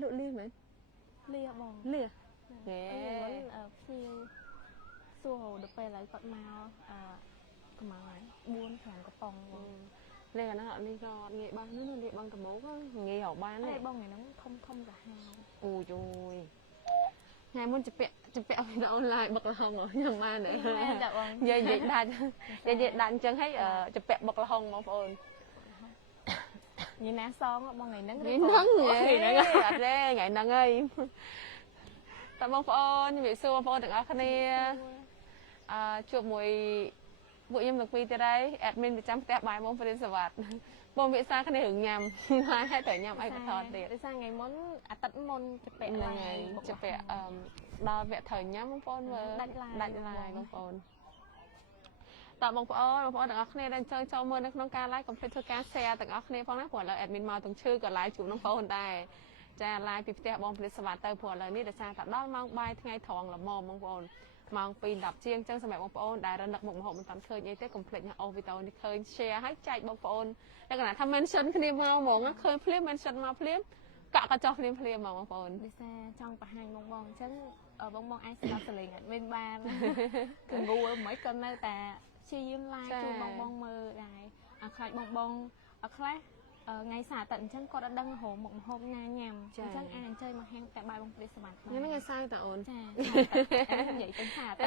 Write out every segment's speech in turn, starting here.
lụ lia mấy lia bông lia nghe phiêu xua hồ được về lại cọt màu cái màu này buôn hàng cái bông đây là nó họ đi cho nghệ băng nó nghệ băng tầm bố nghe học bán này bông này nó không cả hao ui trời ngày muốn chụp vẽ nó online bật là hồng ở nhà ma này vậy đàn chân thấy chụp vẽ bật là hồng mà phồn như ná son bông ngày nắng ngày nắng vậy ngày nắng ơi tại bông phồn như vậy xưa bông phồn được ở này chụp mùi bụi nhâm được đây admin bị chăm tép bài bông phồn sờ vặt bông bị xa cái này hưởng nhầm hai tuổi nhầm ai cũng thọt để ra ngày món tận môn chụp vẽ đo vẽ thời nhắm bông phồn và đánh lại bông phồnต่อบางคนต่างคนเนี่ยเจอเจ้าเมื่อนักน้องการไล่คอมพิวเตอร์การแชร์ต่างคนเนี่ยพอนักหัวเราแอดมินมาตรงชื่อกับไลน์จุ่มน้องโฟนได้จะไลน์พิเศษบองผลิตสวัสดิ์เตอร์ผัวเรานี่เดี๋ยวจะตัดด้านมองใบทั้งไงทองหรืามองบางคนมองปีนดับเชียงจังสมัยบางคนได้ระดับหมกหกมันตอนเคยยังเต้คอมพลีทอย่างโอวิโตนี่เคยแชร์ให้ใจบางคนแล้วขณะทำเมนชั่นคือมามองก็เคยเพลียเมนชั่นมาเพลียกะกระจอกเพลียมาบางคนดิฉันจ้องประหารบองฉันบองไอซ์เราสลิงอ่ะเป็นบ้านคืองูไม่เกินเลยแต่ชียืนไล่จูบองมือได้ใครบองใครไงสาตันฉันก็đã đăng hộ một hôm na nhầmฉันอ่านchơi mà hang tại bài bóngสมัครงั้นไม่ไงsaiแต่โอนใช่ใหญ่เป็นขาแต่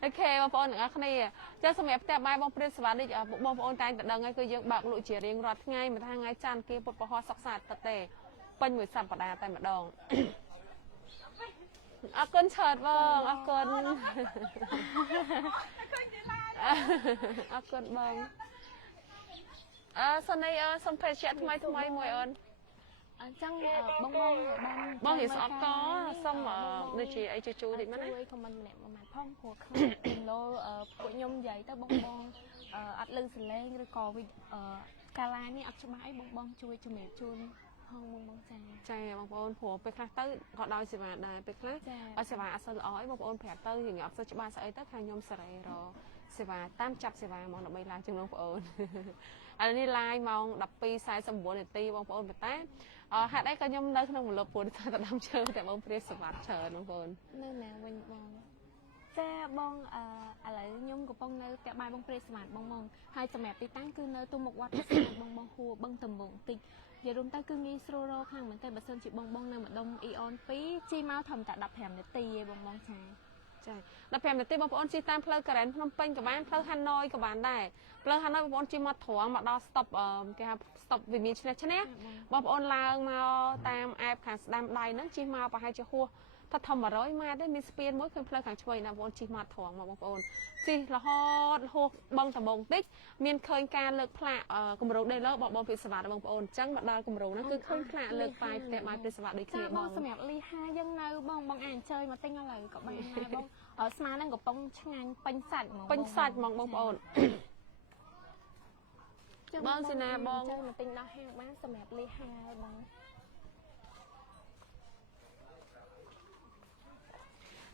โอเคบางคนอ่ะคนนี้จะสมัยแต่ใบบางประเทศสวัสดิ์ดิบางคนแต่แต่ดังไงคือยังบางลุยเฉียเรียงรัดไงมาทางไงจานกีปปหศักดิ์ศาสตร์ตะเตะเป็นเหมือนสัมปดาแต่มาดองอาเกินเฉิดบ้างอาเกินอาเกินบ้างส่วนในส่วนเพจทำไมมวยจังบองเห็นสอบก็ส่งในจีไอจูดิมันช่วยคอมเมนต์เนี่ยประมาณพ่องหัวขึ้นโลปุ๋ยยมใหญ่แต่บองอัดลือสิเล่หรือกอวิกาลานี่อัดชมาไอ้บองช่วยจุ่มจูนห้องบองใจบางคนผัวไปคลาสเตอร์ก็ดอยสิบาได้ไปคลาสเอาสิบาอัศจรรย์อ้อยบางคนแผลเตอร์อย่างเงี้ยอัศจรรย์ใส่เตอร์ขายยมใส่รอสิบาตามจับสิบามองดอกใบลายจึงบางคนอันนี้ลายมองดับปีสายสมบูรณ์ตีบางคนแบบแต่หาได้ก็ยมได้ขนมหลบปวดแต่ดำเชิญแต่บางเพรียสวัสดิ์เชิญบางคนนั่นแหละวันบองแต่บองอะไรยมกับบองเนยแต่ใบบองเพรียสวัสดิ์บองให้สมัยตีตั้งคือเนยตัวหมกวัดบองหัวบองตำบงติอย่ารวมตั้งคืองี้โซโลข้างเหมือนแต่บัสเซนจีบองเนยเหมือนดมอีออนปีจีมาทำแต่ดับแผ่นเนี่ยตีบองใช่ดับแผ่นเนี่ยตีบางคนจีตามเพลย์กระเด็นพนมเป่งกับบ้านเพลย์ฮันนอยกับบ้านได้เพลย์ฮันนอยบางคนจีมาถ่วงมาดอสต็อปที่ครับสต็อปวิมีชนะชนะบางคนลางมาตามแอปขันดำได้นั่งจีมาไปให้เจ้าหัวถ้าทำมาร้อยมาได้มีสเปียนมดคือเพลย์ขันช่วยนะบางคนจีมาถ่วงมาบางคนจีละฮอดหัวบางแต่บางติ๊กมีเคยการเลิกพละกลุ่มรู้ได้เลิกบางพิศวาสบางคนจังมาได้กลุ่มรู้นั่นคือเคยพละเลิกไปแต่มาพิศวาสได้เคลียร์บางสมัยลีฮายังเนยบางอ่านเชยมาเต้นอะไรกับบางบางสมาร์นั่งกับปองช่างเป็นสัตว์มองบางคนบางสินะบางมาเป็นน้าแห้งบ้านสมัยลีฮาบาง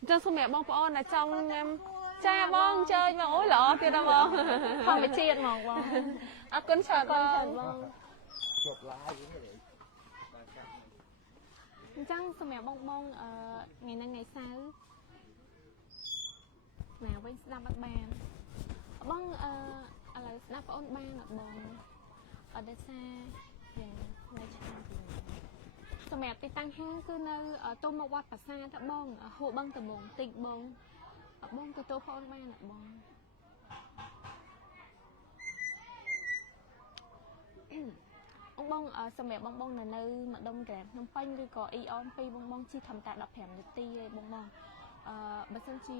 จังสมัยบางคนนะจังจ้าบางเจอมาโอ้ยเหรอเตี้ยนะบางพอไปเชียดมองบางก้นเฉิดบางจังสมัยบางไงนั่งไงซ้ายแมวเป็นสนับแบนบ้องอะไรสนับอ้นบ้านบองเดซ่าอย่างในชาติสมัยติดตั้งห้างคือในตัวมาวัดปัสสาวะบ้องหัวบ้องตะบงติดบ้องตัวพ่ออ้นบ้านบ้องบ้องสมัยบ้องในมาดมแกลน้ำปั้นหรือก่ออีออนปีบ้องที่ทำการดับแผ่นตีบ้องบัสเซนจี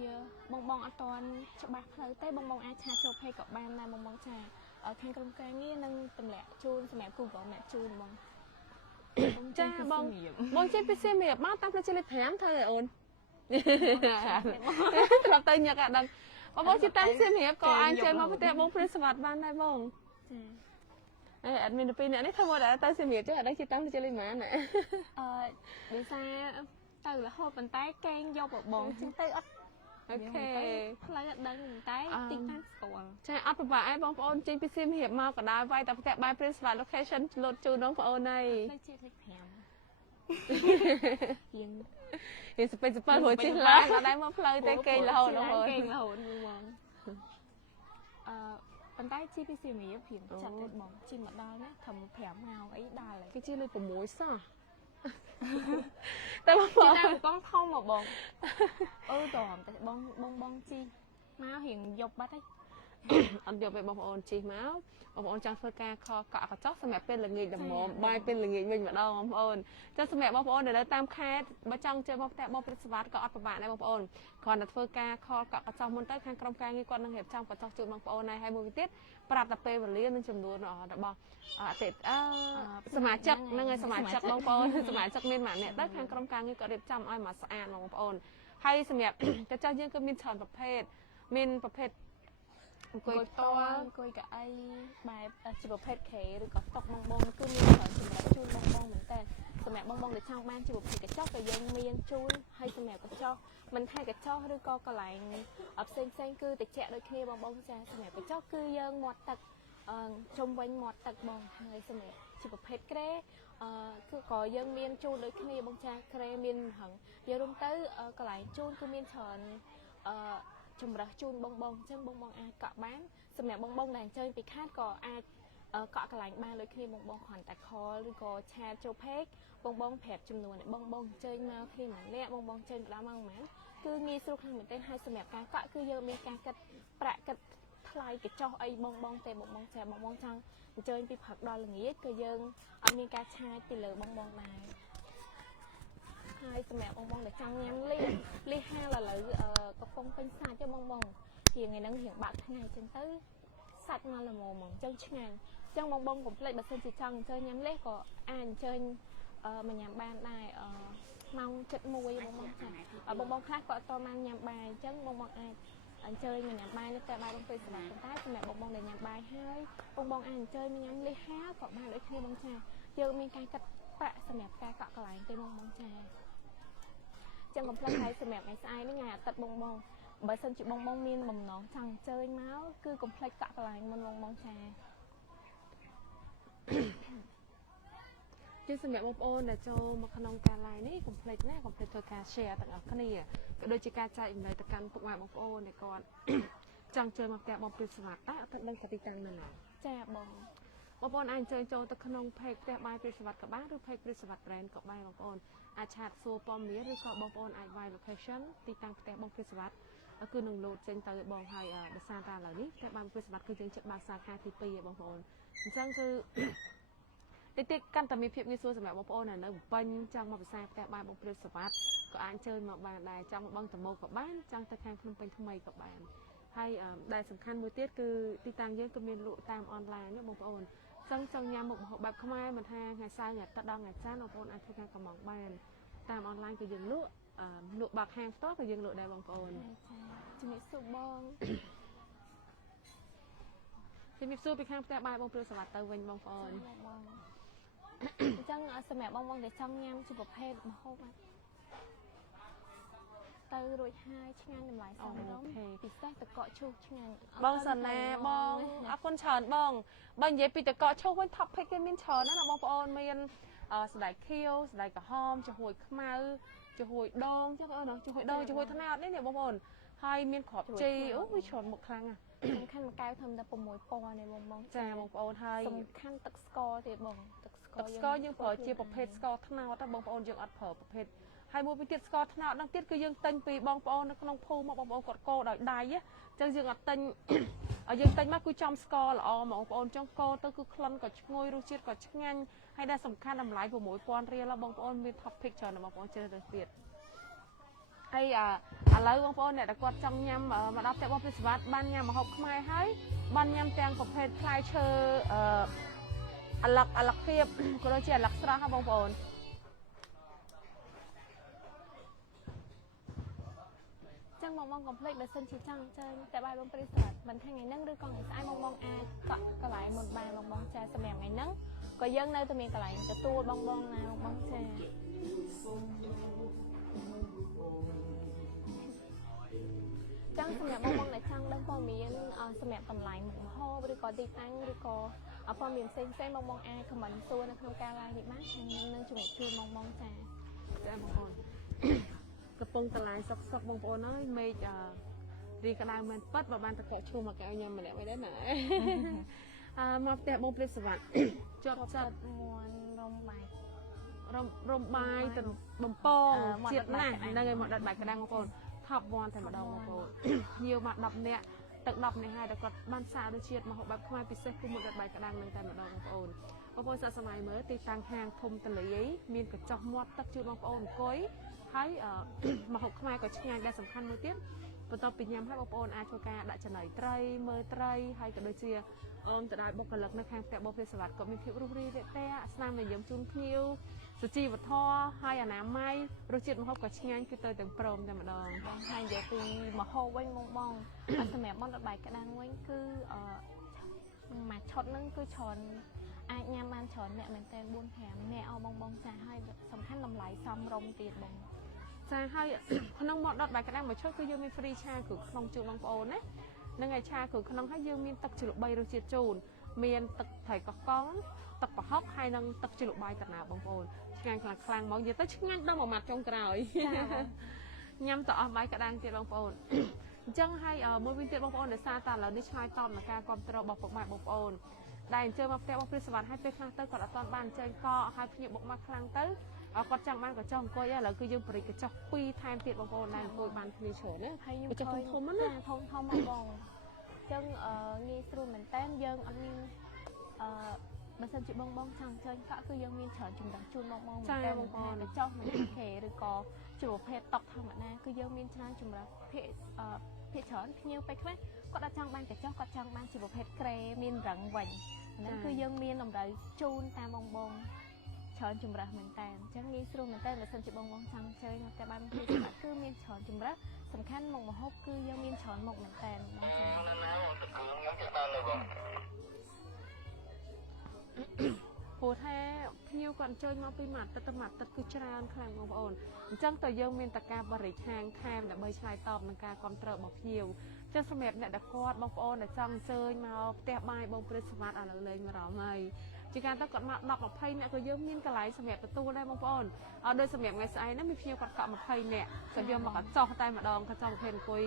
บองอัตอนฉบับเลยแต่บองอาชาโจเพกับบ้านนายบองชาทางกรมการนี่นั่งเป็นแหละจูนสมัยกูบอกแม่จูนบองจ้าบองเจ็บไปเสียเมียบ้านตั้งแต่เฉลี่ยแถมเธอโอนตลอดตื่นอยากดังบองจิตตั้งเสียเมียก็อ่านเจอมาแต่บองเป็นสวัสดิ์บ้านได้บองแอดมินปีนี้นี่ขโมยแต่ตั้งเสียเมียจ้าได้จิตตั้งเฉลี่ยมาเนี่ยดีไซน์từ là hộp bàn tay can do một bọn chân tay ấp ok lấy đơn bàn tay tiếng phát củaใช่อัพแบบไอ้บองโอนจีพีซีเหี่ยมมากกว่าได้ไว้แต่แต่บายเพรสบายโลเคชั่นรถจูน้องโอนใน រៀង រៀងស្ពេចស្ពិលព្រោះជិះឡានអត់ដែរមកផ្លូវទេគេរហូតបងប្អូន គេរហូតបងប៉ុន្តែជីពីស៊ីមីព្រៀងចាត់ទេបងជីមកដល់ណាធំ5ម៉ោងអីដល់ហើយ គេជិះលើ6សោះតែបងប្អូន បងធំមកបងអឺតើបងជីមករៀងយប់បាត់ហើយ អត់យកไปបងប្អូនជិះមកបងប្អូនចង់ធ្វើការខកកកញ្ចក់សម្រាប់ពេលល្ងាចដំមបាយពេលល្ងាចវិញម្ដងបងប្អូនចុះសម្រាប់បងប្អូនដែលនៅតាមខេត្តបើចង់ជិះមកផ្ទះបងព្រឹទ្ធសវត្ថក៏អត់ពិបាកដែរបងប្អូនគ្រាន់តែធ្វើការខកកកញ្ចក់មុនទៅខាងក្រុមការងារគាត់នឹងរៀបចំកញ្ចក់ជូនបងប្អូនហើយមួយទៀតប្រាប់តែពេលវេលានិងចំនួនរបស់អតិថិសមាជិកហ្នឹងហើយសមាជិកបងប្អូនសមាជិកមានម្នាក់ទៅខាងក្រុមការងារគាត់រៀបចំឲ្យមកស្អាតបងប្អូនហើយសម្រាប់កញ្ចក់យើងក៏មានច្រើនប្រភេទមានប្រភេទអង្គុយផ្ទាល់អង្គុយកៅអីបែបជាប្រភេទក្រេឬក៏តុបងគឺមានច្រើនសម្រាប់ជូនបងមែនតើសម្រាប់បងដែលចង់បានជាប្រភេទកញ្ចក់ក៏យើងមានជូនហើយសម្រាប់កញ្ចក់មិនថាកញ្ចក់ឬក៏កន្លែងផ្សេងគឺតិចដូចគ្នាបងចាសម្រាប់កញ្ចក់គឺយើងមាត់ទឹកជុំវិញមាត់ទឹកបងហើយសម្រាប់ជាប្រភេទក្រេគឺក៏យើងមានជូនដូចគ្នាបងចាក្រេមានហឹងយករួមទៅកន្លែងជូនគឺមានច្រើនចម្រាស់ជូនបងអញ្ចឹងបងអាចកក់បានសម្រាប់បងដែលអញ្ជើញពីខាតក៏អាចកក់កន្លែងបានដូចគ្នាបងគ្រាន់តែ call ឬក៏ chat ចូល page បងប្រាប់ចំនួនបងអញ្ជើញមកគ្នាម្នាក់បងអញ្ជើញម្ដងមកហ្នឹងគឺងាយស្រួលខ្លាំងមែនទែនហើយសម្រាប់ការកក់គឺយើងមានការគិតប្រាក់គិតថ្លៃកញ្ចោះអីបងទេបងចាបងចង់អញ្ជើញពីព្រឹកដល់ល្ងាចគឺយើងអត់មានការឆាយពីលើបងដែរហើយសម្រាប់បងដែលចង់ញ៉ាំលីហាលឥឡូវកំពុងពេញសាច់ទេបងជាថ្ងៃហ្នឹងរៀងបាក់ថ្ងៃអញ្ចឹងទៅសាច់មកល្មមអញ្ចឹងឆ្ងាញ់អញ្ចឹងបងកុំភ្លេចបើសិនជាចង់អញ្ជើញញ៉ាំលេសក៏អាចអញ្ជើញមកញ៉ាំបានដែរម៉ោង7:01បងចាបងខ្លះក៏អត់តបានញ៉ាំបាយអញ្ចឹងបងអាចអញ្ជើញមកញ៉ាំបាយនៅតែបាយបងពេលសម្រាប់តែសម្រាប់បងដែលញ៉ាំបាយហើយបងអាចអញ្ជើញមកញ៉ាំលីហាក៏បានដូចគ្នាបងចាយើងមានការកាត់ប្រាក់សម្រាប់ការកក់កន្លែងទេបងចាចឹងកំ plei ហើយសម្រាប់ថ្ងៃស្អែកនេះថ្ងៃអាទិត្យបងបើសិនជាបងមានបំណងចង់អញ្ជើញមកគឺកំ plei កក់កន្លែងមុនបងចាជាសម្រាប់បងប្អូនដែលចូលមកក្នុងការ live នេះកំ plei ណាកំ plei ធ្វើការ share ទាំងអស់គ្នាក៏ដូចជាការចែករំលែកទៅកាន់ពុកម៉ែបងប្អូនដែលគាត់ចង់ចូលមកផ្ទះបងព្រាបសវត្ថតែអត់ដឹងថាទីតាំងនៅណាចាបងប្អូនអាចអញ្ជើញចូលទៅក្នុង page ផ្ទះបាយព្រាបសវត្ថក៏បានឬ page ព្រាបសវត្ថ brand ក៏បានបងប្អូនអាចឆាតសួរព័ត៌មានឬក៏បងប្អូនអាចវាយ location ទីតាំងផ្ទះបងព្រាបសវត្ថគឺនឹង load ចេញទៅបងហើយដោយសារតែឥឡូវនេះផ្ទះបាយព្រាបសវត្ថគឺយើងជិតបើកសាខាទី2ឯងបងប្អូនអញ្ចឹងគឺតិចកាន់តែមានភាពងាយស្រួលសម្រាប់បងប្អូននៅពេញចង់មកភាសាផ្ទះបាយបងព្រាបសវត្ថក៏អាចអញ្ជើញមកបានដែរចង់មកបឹងតមោក៏បានចង់ទៅខាងភ្នំពេញថ្មីក៏បានហើយដែលសំខាន់មួយទៀតគឺទីតាំងយើងក៏មានលក់តាមអនឡាញបងប្អូនចង់ញ៉ាំមុខម្ហូបបែបខ្មែរមិនថាថ្ងៃសៅរ៍ថ្ងៃអាទិត្យដល់ថ្ងៃច័ន្ទបងប្អូនអាចធ្វើការកម្មងបានតាមអនឡាញក៏យើងលក់បាក់ហាងផ្ទាល់ក៏យើងលក់ដែរបងប្អូនជំរាបសួរបងជំរាបសួរពីខាងផ្ទះបាយបងព្រាបសវត្ថទៅវិញបងប្អូនអញ្ចឹងសម្រាប់បងដែលចង់ញ៉ាំជាប្រភេទម្ហូបទៅរួចហើយឆ្ងាញ់តម្លៃសមរម្យពិសេសតកកឈូសឆ្ងាញ់បងសិនណាបងអរគុណច្រើនបងបើនិយាយពីតកកឈូសវិញ top pick គេមានច្រើនណាស់បងប្អូនមានសណ្តែកខៀវសណ្តែកក្រហមចំហួយខ្មៅចំហួយដងចឹងចំហួយដងចំហួយថ្នោតនេះបងប្អូនហើយមានគ្រាប់ជីអូវាច្រើនមុខខ្លាំងណាស់សំខាន់មួយកែវធ្វើតែ6ពណ៌នេះបងចាបងប្អូនហើយសំខាន់ទឹកស្ករទៀតបងទឹកស្ករយើងប្រើជាប្រភេទស្ករត្នោតបងប្អូនយើងអត់ប្រើប្រភេទហើយមួយទៀតស្ករត្នោតហ្នឹងទៀតគឺយើងទិញពីបងប្អូននៅក្នុងភូមិមកបងប្អូនគាត់កោដោយដៃអញ្ចឹងយើងអត់ទិញយើងទិញមកគឺចំស្ករល្អបងប្អូនចង់កោទៅគឺក្លិនក៏ឈ្ងុយរសជាតិក៏ឆ្ងាញ់ហើយដែលសំខាន់តម្លៃ6000រៀលបងប្អូនមាន top pick ច្រើនបងប្អូនជ្រើសរើសទៀតហើយឥឡូវបងប្អូនអ្នកដែលគាត់ចង់ញ៉ាំមកដល់ផ្ទះបងព្រាបសវត្ថបានញ៉ាំម្ហូបខ្មែរហើយបានញ៉ាំទាំងប្រភេទផ្លែឈើអាឡឹកភាពក៏ដូចជាអាឡឹកស្រស់ហ៎បងប្អូនចឹងបងកុំភ្លេចបើសិនជាចង់អញ្ជើញតែបាយបងព្រាបសវត្ថមិនថ្ងៃហ្នឹងឬក៏ថ្ងៃស្អែកបងអាចកក់កន្លែងមុនបានបងចាសម្រាប់ថ្ងៃហ្នឹងក៏យើងនៅតែមានកន្លែងទទួលបងណាបងចាចឹងសម្រាប់បងដែលចង់ដឹងព័ត៌មានសម្រាប់តម្លៃមុខម្ហូបឬក៏ទីតាំងឬក៏ ព័ត៌មានផ្សេងបងអាចខមមិនសួរនៅក្នុងការ live នេះបានខ្ញុំនឹងជំរាបជូនបងចាចាបងប្អូនកំពុងតឡាយសុកបងប្អូនហើយមេឃរីក្តៅមែនប៉ិតបើបានតកឈូមកកៅញ៉ាំម្នាក់វិញដែរណាមកផ្ទះបងព្រាបសវត្ថជាប់ចិត្តមួនរំបាយរំបាយទៅបំពងជាតិណាស់ហ្នឹងឯងមកដិតបាយក្តាំងបងប្អូនថប់វ័នតែម្ដងបងប្អូនញៀវមក10នាក់ទឹក10នាក់ហើយតែគាត់បានសារដូចជាតិមកហូបបែបខ្មែរពិសេសគឺមកដិតបាយក្តាំងហ្នឹងតែម្ដងបងប្អូនសាកសម័យមើលទីតាំងហាងធំតលីមានកញ្ចោះមាត់ទឹកជូនបងប្អូនអង្គុយហើយមកហូបខ្មែរក៏ឆ្ងាញ់ដែរសំខាន់មួយទៀតបន្ទាប់ពីញ៉ាំហើយបងប្អូនអាចធ្វើការដាក់ចំណីត្រីមើលត្រីហើយក៏ដូចជាទៅដល់បុគ្គលិកនៅខាងផ្ទះបងព្រាបសវត្ថក៏មានភាពរុះរាយរាក់ទាក់ស្នាមញញឹមជូនភ្ញៀវសុជីវធម៌ហើយអនាម័យរសជាតិម្ហូបក៏ឆ្ងាញ់គឺទៅទាំងព្រមតែម្ដងហើយនិយាយពីម្ហូបវិញបងសម្រាប់មកដល់បាយក្តាំងវិញគឺមួយឆុតហ្នឹងគឺច្រើនអាចញ៉ាំបានច្រើនអ្នកមែនតើ 4-5 អ្នកបងចាហើយសំខាន់តម្លៃសមរម្យទៀតបងចាហើយក្នុងមកដុតបាយក្តាំងមួយឈុតគឺយើងមាន free ឆាគ្រឿងក្នុងជូនបងប្អូនណានឹងឯឆាគ្រឿងក្នុងហើយយើងមានទឹកជ្រលក់3រសជាតិជូនមានទឹកត្រីកោះកុងទឹកប្រហុកហើយនិងទឹកជ្រលក់បាយតាណាបងប្អូនឆ្ងាញ់ខ្លាំងមកនិយាយទៅឆ្ងាញ់ដល់មួយម៉ាត់ចុងក្រោយញ៉ាំទៅអស់បាយក្តាំងទៀតបងប្អូនអញ្ចឹងហើយមួយវិញទៀតបងប្អូនដោយសារតែឥឡូវនេះឆ្លើយតបនឹងការគ្រប់គ្រងរបស់ពុកម៉ែបងប្អូនដែលអញ្ជើញមកផ្ទះបងព្រាបសវត្ថហើយពេលខ្លះទៅគាត់អត់ទាន់បានអញ្ជើញកកហើយភ្ញៀវបុកមកខ្លាំងទៅគាត់ចង់បានកញ្ចុះអង្គុយឥឡូវគឺយើងបរិយាកញ្ចុះ2ថែមទៀតបងប្អូនដែលអង្គុយបានគ្នាច្រើនណាហើយខ្ញុំឃើញធំណាធំមកបងអញ្ចឹងងាយស្រួលមែនតើយើងអត់មានបើសិនជាបងចង់អញ្ជើញកក់គឺយើងមានច្រើនចម្រោះជូនបងមែនតើបងប្អូនកញ្ចុះមិនខេឬក៏ជាប្រភេទតុកធម្មតាគឺយើងមានច្រើនចម្រោះភាគច្រើនភ្ញៀវពេលខ្លះគាត់អត់ចង់បានកញ្ចុះគាត់ចង់បានជាប្រភេទក្រែមានរឹងវិញហ្នឹងគឺយើងមានតម្រូវជូនតាមបងច្រើនចម្រាស់មែនតើអញ្ចឹងងាយស្រួលមែនតើបើសិនជាបងចង់chơiមកតែបានគឺគឺមានច្រើនចម្រាស់សំខាន់មកម្ហូបគឺយើងមានច្រើនមុខមែនតើបងចាព្រោះថាភ្ញៀវគាត់អញ្ជើញមកពីមួយអាទិត្យទៅមួយអាទិត្យគឺច្រើនខ្លាំងបងប្អូនអញ្ចឹងតើយើងមានតការបរិច្ខាងថែមដើម្បីឆ្លើយតបនឹងការគ្រប់គ្រងរបស់ភ្ញៀវចឹងសម្រាប់អ្នកដែលគាត់បងប្អូនដែលចង់អញ្ជើញមកផ្ទះបាយបងព្រាបសវត្ថឥឡូវលេងមករំហើយជាការទៅគាត់មក10 20នាក់ក៏យើងមានកន្លែងសម្រាប់ទទួលដែរបងប្អូនដោយសម្រាប់ថ្ងៃស្អែកហ្នឹងមានភ្ញៀវគាត់កក់20នាក់ក៏យកមកកញ្ចោះតែម្ដងកញ្ចោះប្រភេទអង្គុយ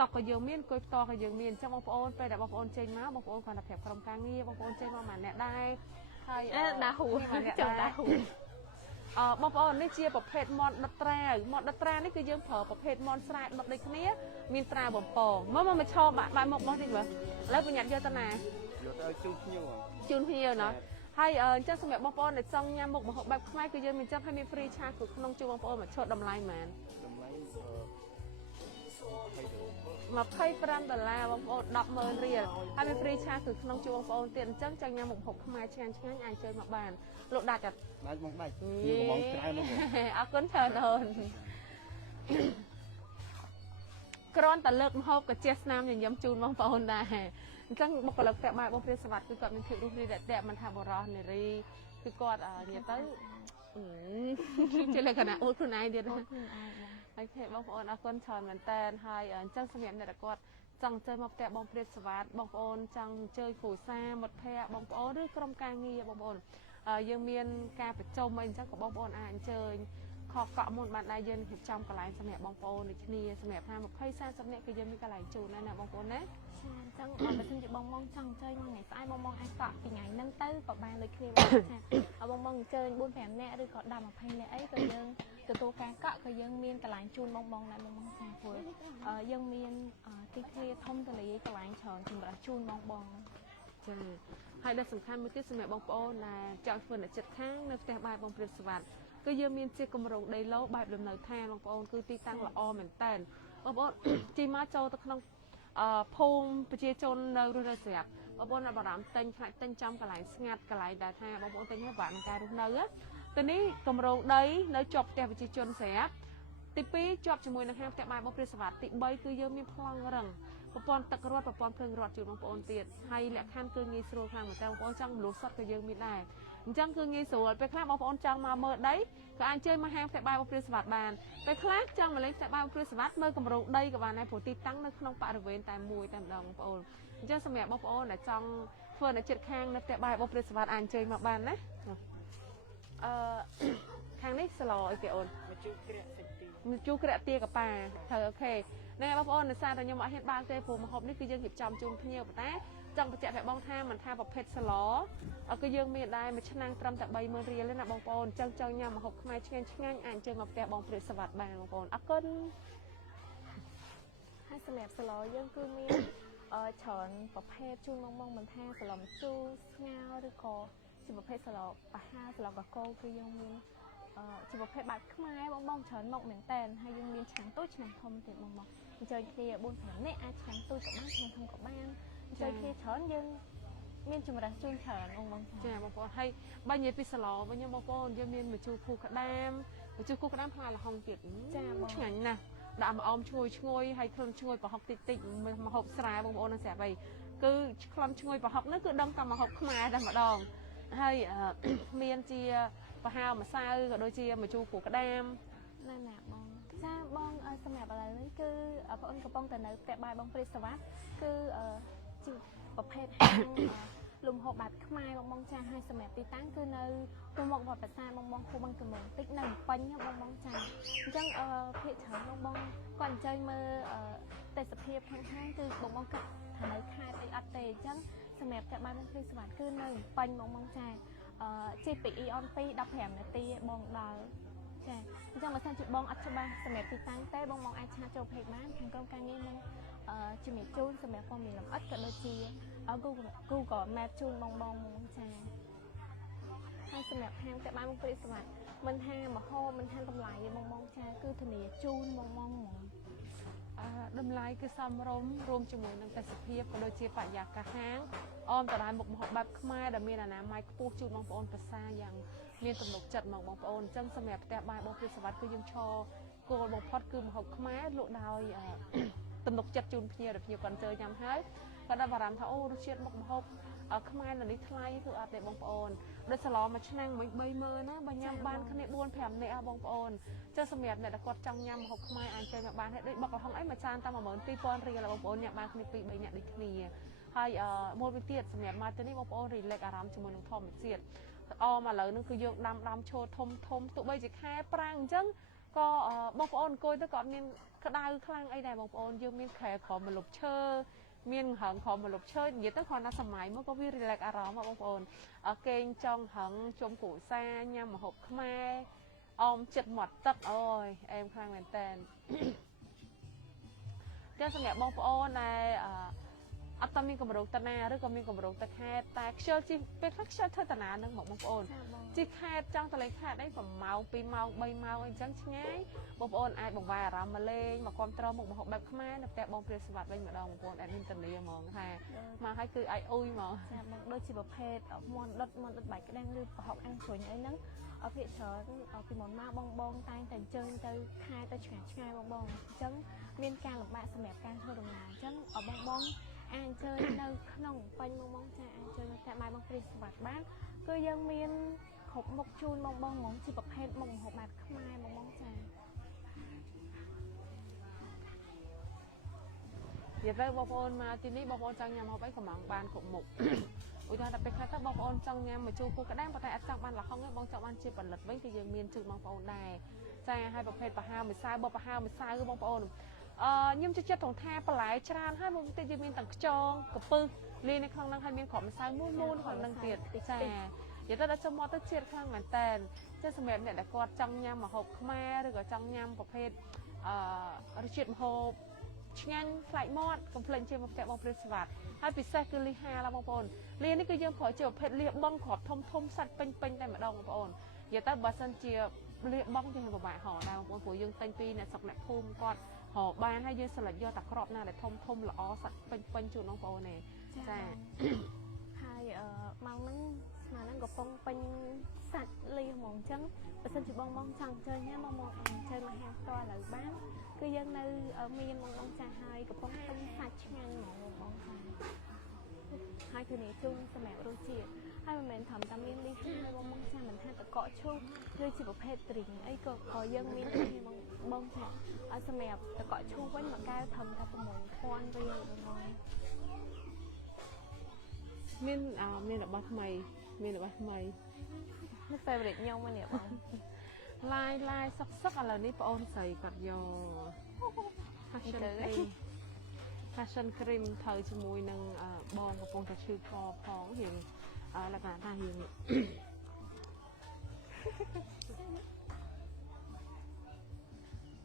តុកក៏យើងមានអង្គុយផ្ទាល់ក៏យើងមានអញ្ចឹងបងប្អូនពេលដែលបងប្អូនចេញមកបងប្អូនគាត់តែប្រាប់ក្រុមការងារបងប្អូនចេញមកម្នាក់ដែរហើយដាហូចង់ដាហូបងប្អូននេះជាប្រភេទមាន់ដុតត្រាវមាន់ដុតត្រាវនេះគឺយើងប្រើប្រភេទមាន់ស្រែដុតដូចគ្នាមានត្រាវបំពងមកឈរបែបមុខមកនេះមើលឥឡូវបញ្ញត្តិយកទៅណាយកទៅជូនភ្ញៀវណាហើយអញ្ចឹងសម្រាប់បងប្អូនដែលចង់ញ៉ាំមុខម្ហូបបែបខ្មែរគឺយើងមានចឹងហើយមាន free ឆាគឺក្នុងជួបបងប្អូនមកឈរតម្លៃហ្មងតម្លៃ$25បងប្អូន100000រៀលហើយមាន free ឆាគឺក្នុងជួបបងប្អូនទៀតអញ្ចឹងចង់ញ៉ាំមុខម្ហូបខ្មែរឆ្ងាញ់អាចជួយមកបានលោកដាច់អត់មកដាច់ខ្ញុំកំងច្រើនមកអរគុណច្រើនអូនគ្រាន់តែលើកម្ហូបក៏ជាស្នាមញញឹមជូនបងប្អូនដែរអញ្ចឹងបុគ្គលិកផ្ទះបាយបងព្រាបសវត្ថគឺគាត់មានភាពរុះរាយរាក់ទាក់មិនថាបរោះនារីគឺគាត់និយាយទៅជាលក្ខណៈអួតខ្លួនឯងទៀតណាហើយបងប្អូនអរគុណច្រើនមែនតើហើយអញ្ចឹងសម្រាប់អ្នកដែលគាត់ចង់chơiមកផ្ទះបងព្រាបសវត្ថបងប្អូនចង់chơiគ្រួសារមិត្តភ័ក្តិបងប្អូនឬក្រុមការងារបងប្អូនយើងមានការប្រជុំអីអញ្ចឹងក៏បងប្អូនអាចអញ្ជើញខកកក់មុនបានដែរយើងរៀបចំកន្លែងសម្រាប់បងប្អូនដូចគ្នាសម្រាប់ថា20-30នាក់គឺយើងមានកន្លែងជូនដែរណាបងប្អូនណាអញ្ចឹងបើសិនជាបងចង់អញ្ជើញមកថ្ងៃស្អែកបងអាចកក់ពីថ្ងៃហ្នឹងទៅក៏បានដូចគ្នាបងថាបងអញ្ជើញ 4-5 នាក់ឬក៏10-20នាក់អីក៏យើងទទួលការកក់ក៏យើងមានកន្លែងជូនបងដែរបងចាព្រោះយើងមានទីធ្លាធំទូលាយកន្លែងច្រើនសម្រាប់ជូនបងចាហើយដែលសំខាន់មួយទៀតសម្រាប់បងប្អូនដែលចង់ធ្វើអ្នកចិត្តខាងនៅផ្ទះបាយបងព្រាបសវត្ថគឺយើងមានជាគម្រោងដីឡូបែបលំនៅឋានបងប្អូនគឺទីតាំងល្អមែនតើបងប្អូនជិះមកចូលទៅក្នុងភូមិប្រជាជននៅរស់នៅស្រាប់បងប្អូនអត់បារម្ភទិញខ្លាចទិញចំកន្លែងស្ងាត់កន្លែងដែលថាបងប្អូនទិញហើយបាក់នឹងការរស់នៅទៅនេះគម្រោងដីនៅជាប់ផ្ទះប្រជាជនស្រាប់ទី2ជាប់ជាមួយនឹងហាងផ្ទះបាយបងព្រាបសវត្ថទី3គឺយើងមានប្លង់រឹងប្រព័ន្ធទឹករត់ប្រព័ន្ធភ្លើងរត់ជូនបងប្អូនទៀតហើយលក្ខខណ្ឌគឺងាយស្រួលខ្លាំងមែនតើបងប្អូនចង់មនុស្សសុទ្ធក៏យើងមានដែរអញ្ចឹងគឺងាយស្រួលពេលខ្លះបងប្អូនចង់មកមើលដីក៏អាចជើញមកហាងផ្ទះបាយបងព្រាបសវត្ថបានពេលខ្លះចង់មកលេងផ្ទះបាយបងព្រាបសវត្ថមើលគម្រោងដីក៏បានដែរព្រោះទីតាំងនៅក្នុងបរិវេណតែមួយតែម្ដងបងប្អូនអញ្ចឹងសម្រាប់បងប្អូនដែលចង់ ធ្វើនៅចិត្តខាងនៅផ្ទះបាយបងព្រឹទ្ធសវត្ថអាចអញ្ជើញមកបានណាខាងនេះសឡអីគេអូនមជូរក្រាក់ទាកប៉ាត្រូវអូខេហ្នឹងហើយបងប្អូននៅសារតែខ្ញុំអត់ហ៊ានបើកទេព្រោះម្ហូបនេះគឺយើងរៀបចំជូនភ្ញៀវប៉ុន្តែចង់បញ្ជាក់ប្រាប់បងថាមិនថាប្រភេទសឡគឺយើងមានដែរមួយឆ្នាំងត្រឹមតែ30000រៀលទេណាបងប្អូនចឹងចង់ញ៉ាំម្ហូបខ្មែរឆ្ងាញ់អាចអញ្ជើញមកផ្ទះបងព្រឹទ្ធសវត្ថបានបងប្អូនអរគុណហើយសម្រាប់សឡយើងគឺមានច្រើនប្រភេទជូនបងមិនថាសឡម្ជូរស្ងោរឬក៏ជាប្រភេទសឡបហាសឡកកោគឺយើងមានជាប្រភេទបែបខ្មែរបងច្រើនមកមែនតែនហើយយើងមានឆ្នាំងតូចឆ្នាំងធំទៀតបងអញ្ជើញគ្នា4-5នាក់អាចឆ្នាំងតូចក៏បានឆ្នាំងធំក៏បានអញ្ជើញគ្នាច្រើនយើងមានចម្រាស់ជូនច្រើនបងចាបងប្អូនហើយបើនិយាយពីសឡវិញបងប្អូនយើងមានម្ជូរគូក្ដាមផ្លែល្ហុងទៀតចាបងឆ្ងាញ់ណាស់ដាក់ម្អមឈ្ងុយហើយខ្លួនឈ្ងុយប្រហុកតិចម្ហូបស្រែបងប្អូននឹងស្រាប់អីគឺក្លិនឈ្ងុយប្រហុកហ្នឹងគឺដឹងតែម្ហូបខ្មែរតែម្ដងហើយមានជាប្រហើម្សៅក៏ដូចជាម្ជូរគូក្ដាមណាបងចាបងសម្រាប់ឥឡូវនេះគឺបងអូនកំពុងតែនៅផ្ទះបាយបងព្រឹទ្ធសវត្ថគឺជាប្រភេទលំហូបបែបខ្មែរបងចាហើយសម្រាប់ទីតាំងគឺនៅទៅមុខវត្តប្រាសាទបងភូមិបឹងកំងតិចនៅពេញបងចាអញ្ចឹងភាគច្រើនបងគាត់អញ្ជើញមើលទេសភាពខាងគឺបងគិតថានៅខេត្តអីអត់ទេអញ្ចឹងសម្រាប់ផ្ទះបាយបងព្រឹទ្ធសវត្ថគឺនៅពេញបងចាជិះពីអ៊ីអន2 15នាទីបងដល់ចាអញ្ចឹងបើសិនជាបងអត់ច្បាស់សម្រាប់ទីតាំងទេបងអាចឆាតចូលពេកបានខាងក្រុមការងារនឹងជំរាបជូនសម្រាប់ព័ត៌មានលម្អិតក៏ដូចជា Google Map ជូនបងចាហើយសម្រាប់ខាងផ្ទះបាយបងព្រឹទ្ធសវត្ថមិនថាមហោមិនថាតម្លៃទេបងចាគឺធានាជូនបងតម្លៃគឺសមរម្យរួមជាមួយនឹងទេសភាពក៏ដូចជាបរិយាកាសហាងអមតរ៉ានមុខម្ហូបបែបខ្មែរដែលមានអនាម័យខ្ពស់ជូនបងប្អូនប្រសាយ៉ាងមានទំនុកចិត្តមកបងប្អូនអញ្ចឹងសម្រាប់ផ្ទះបាយបងព្រឹទ្ធសវត្ថគឺយើងឈរគោលបំផុតគឺម្ហូបខ្មែរលក់ដោយទំនុកចិត្តជូនភ្ញៀវដែលភ្ញៀវគាត់ជើញញ៉ាំហើយគាត់ដល់បារម្ភថាអូរសជាតិមុខម្ហូបខ្មែរនៅនេះថ្លៃគឺអត់ទេបងប្អូនដូចសឡមួយឆ្នាំងមិន30000ណាបើញ៉ាំបានគ្នា4-5នាក់បងប្អូនចុះសម្រាប់អ្នកដែលគាត់ចង់ញ៉ាំម្ហូបខ្មែរអាចចូលមកបានហើយដូចបុកល្ហុងអីមួយចានតែ12000រៀលបងប្អូនញ៉ាំបានគ្នា2-3នាក់ដូចគ្នាហើយមួយវិញទៀតសម្រាប់មកទៅនេះបងប្អូនរីលែកអារម្មណ៍ជាមួយនឹងធម្មជាតិឥឡូវនេះគឺយើងដាំឈរធំទោះបីជាខែប្រាំងអញ្ចឹងក៏បងប្អូនអង្គុយទៅក៏អត់មានក្តៅខ្លាំងអីដែរបងប្អូនយើងមានខែក្រមម្លប់ឈើមានហឹងខំម្លប់ឈើនិយាយទៅគ្រាន់តែសម័យមកក៏វា relax អារម្មណ៍បងប្អូនគេងចង់ហឹងជុំគ្រួសារញ៉ាំម្ហូបខ្មែរអមចិត្តមាត់ទឹកអូយអែមខ្លាំងមែនតើចឹងសម្រាប់បងប្អូនដែលអត់តមានកម្រោងតាណាឬក៏មានកម្រោងទៅខេត្តតែខ្ជិលជីពេលខ្លះខ្ជិលធ្វើតាណានឹងមកបងប្អូនជីខេត្តចង់ទៅលេងខេត្តអី1ម៉ោង2ម៉ោង3ម៉ោងអីចឹងឆ្ងាយបងប្អូនអាចបង្វែរអារម្មណ៍មកលេងមកគ្រប់គ្រងមុខម្ហូបបែបខ្មែរនៅផ្ទះបងព្រាបសវត្ថវិញម្ដងបងប្អូនអត់មានតានីហ្មងថាមកឲ្យគឺអាចអ៊ុយហ្មងចាមកដូចជាប្រភេទមន់ដុតបាយក្តាំងឬប្រហុកអាំងជ្រុញអីហ្នឹងភាគច្រើនពីមុនមកបងតែងតែអញ្ជើញទៅខែទៅឆ្ងាយបងអញ្ចឹងមានការលំបាកសម្រាប់ការធ្វើដំណើរអញ្ចឹងបងអាចអញ្ជើញនៅក្នុងពេញបងចាអញ្ជើញនៅផ្ទះបាយបងព្រាបសវត្ថបានគឺយើងមានគ្រប់មុខជូនបងហ្មងជាប្រភេទមុខម្ហូបបែបខ្មែរបងចានិយាយទៅបងប្អូនមកទីនេះបងប្អូនចង់ញ៉ាំម្ហូបអីក៏មកបានគ្រប់មុខឧទាហរណ៍តែពេលខ្លះទៅបងប្អូនចង់ញ៉ាំម្ជូរគូក្ដាមប៉ុន្តែអត់ចង់បានល្ហុងទេបងចង់បានជាផលិតវិញគឺយើងមានជូនបងប្អូនដែរចាហើយប្រភេទប្រហើម្សៅបបប្រហើម្សៅបងប្អូនខ្ញុំជិះចិត្តត្រង់ថាបន្លែច្រើនហើយមកតិចយើងមានទាំងខ្យងកំពឹសលាយនៅក្នុងហ្នឹងហើយមានគ្រាប់ម្សៅមូនក្នុងហ្នឹងទៀតចានិយាយទៅដល់ចុះមកទៅជាតិខ្លាំងមែនតើចាសម្រាប់អ្នកដែលគាត់ចង់ញ៉ាំម្ហូបខ្មែរឬក៏ចង់ញ៉ាំប្រភេទរសជាតិម្ហូបឆ្ងាញ់ប្លែកមាត់កុំភ្លេចជិះមកផ្ទះបងព្រាបសវត្ថហើយពិសេសគឺលីហាឡាបងប្អូនលីនេះគឺយើងប្រើជាប្រភេទលីបងគ្រាប់ធំសាច់ពេញតែម្ដងបងប្អូននិយាយទៅបើសិនជាលីបងយើងពិបាកហៅដែរបងប្អូនព្រោះយើងទិញពីអ្នកស្រុកអ្នកភូមិគាត់ហៅបានហើយយើងស្លិចយកតែគ្រាប់ណាដែលធំល្អសាច់ពេញជូនបងប្អូនទេចាហើយម៉ោងហ្នឹងស្មានហ្នឹងកំពុងពេញសាច់លីហ្មងអញ្ចឹងបើសិនជាបងចង់chơiញ៉ាំបងអញ្ជើញមកហាងផ្ទាល់ឥឡូវបានគឺយើងនៅមានបងចាស់ហើយកំពុងពេញសាច់ឆ្ងាញ់ហ្មងបងចាស់ហើយគឺនេះជូនសម្រាប់រសជាតិហើយមិនមែនត្រឹមតែមានលីហាបងចាស់មិនថាតកកឈូសឬជាប្រភេទទ្រីងអីក៏យើងមានដែរបងចាស់ឲ្យសម្រាប់តកកឈូសវិញមួយកែវត្រឹមតែ6000រៀលបង មានរបស់ថ្មីមានរបស់ថ្មី នេះ favorite ខ្ញុំហ្នឹងនេះបង ឡាយសឹកឥឡូវនេះបងអូនស្រីគាត់យក fashion cream ត្រូវជាមួយនឹងបងកំពុងតែឈឺកផងរៀងលក្ខណៈថារៀង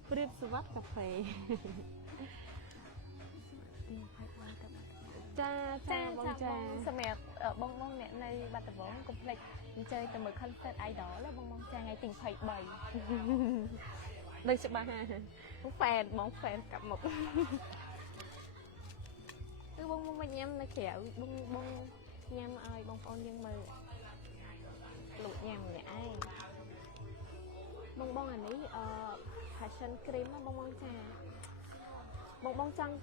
ព្រៀបសវត្ថកាហ្វេ ចាបងចា សម្រាប់បងអ្នកនៅបាត់ដំបងកុំភ្លេចអញ្ជើញទៅមើល concert idol បងចាថ្ងៃទី 23 ដូចច្បាស់ណា fan បង fan កាប់មុខគឺបងមកញ៉ាំនៅក្រៅបងញ៉ាំឲ្យបងប្អូនយើងមើលលក់ញ៉ាំម្នាក់ឯងបងអានេះpassion cream បងចាបងចង់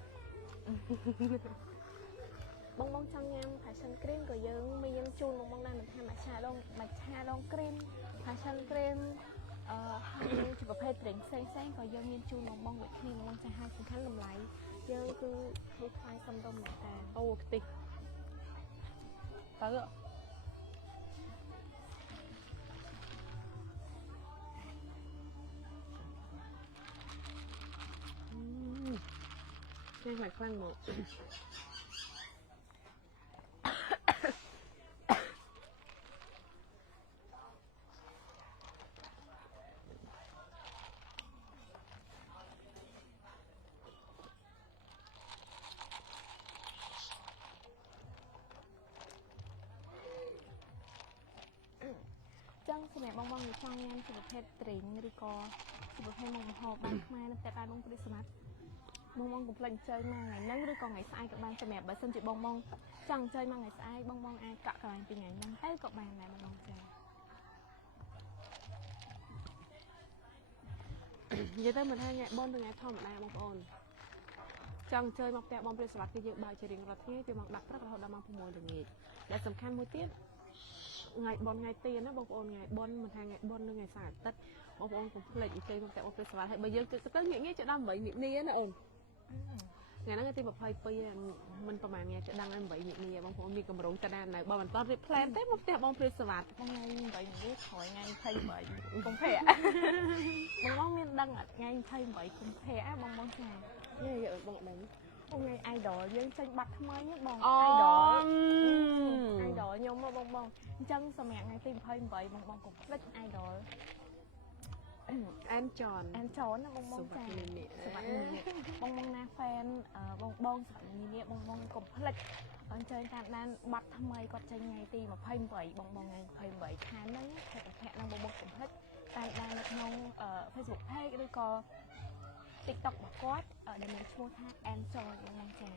បងចង់ញ៉ាំ passion cream ក៏យើងមានជូនបងដែរមិនថាមួយឆាដងគ្រីម passion cream ហើយជាប្រភេទត្រីផ្សេងក៏យើងមានជូនបងដូចគ្នាបងចាស់ហើយសំខាន់តម្លៃយើងគឺធ្វើថ្លៃសមរម្យមែនតើ អូខ្ទិះទៅនេះខ្លាំងមក ចឹងសម្រាប់បងចង់ញ៉ាំជាប្រភេទត្រីឬក៏ជាប្រភេទមុខម្ហូបបានខ្មែរនៅតែបានបងព្រីសមត្ថបងកុំភ្លេចអញ្ជើញមកថ្ងៃហ្នឹងឬក៏ថ្ងៃស្អែកក៏បានសម្រាប់បើសិនជាបងចង់អញ្ជើញមកថ្ងៃស្អែកបងអាចកក់កន្លែងពីថ្ងៃហ្នឹងទៅក៏បានដែរបងចា និយាយទៅមិនថាថ្ងៃបនឬថ្ងៃធម្មតាបងប្អូនចង់អញ្ជើញមកផ្ទះបងព្រីសមត្ថគឺយើងបើកជារៀងរាល់ថ្ងៃពីម៉ោង 10 ព្រឹករហូតដល់ម៉ោង 6 ល្ងាចដែលសំខាន់មួយទៀតថ្ងៃបនថ្ងៃទៀនណាបងប្អូនថ្ងៃបនមិនថាថ្ងៃបនឬថ្ងៃសៅរ៍អាទិត្យបងប្អូនកុំភ្លេចអញ្ជើញមកផ្ទះបងព្រីសមត្ថហើយបើយើងទៅងាកងាយចាំ8មិនិនាណាអូនថ្ងៃហ្នឹងទី22មិនប្រហែលថ្ងៃចាំដល់8មិនិនាបងប្អូនមានកម្រងទៅដែរនៅបើមិនតន់រៀប plan ទេមកផ្ទះបងព្រីសមត្ថ បងថ្ងៃ8នេះក្រោយថ្ងៃ28កុម្ភៈបងមានដឹងអត់ថ្ងៃ28កុម្ភៈបងចា នេះយកបងដឹង ថ្ងៃ idol យើងចេញបាត់ថ្មីបង idol idol ខ្ញុំបងអញ្ចឹងសម្រាប់ថ្ងៃទី28បងកុំភ្លេច idol អែនចន ណាបងចាសម្រាប់បងណា fan បងសម្រាប់នេះបងកុំភ្លេចអញ្ជើញតាមដានបាត់ថ្មីគាត់ចេញថ្ងៃទី28បងថ្ងៃ28ខែហ្នឹងខែកុម្ភៈហ្នឹងបងកុំភ្លេចតាមដាននៅក្នុង Facebook page ឬក៏ TikTok របស់គាត់ដែលមានឈ្មោះថា Enjoy បងចា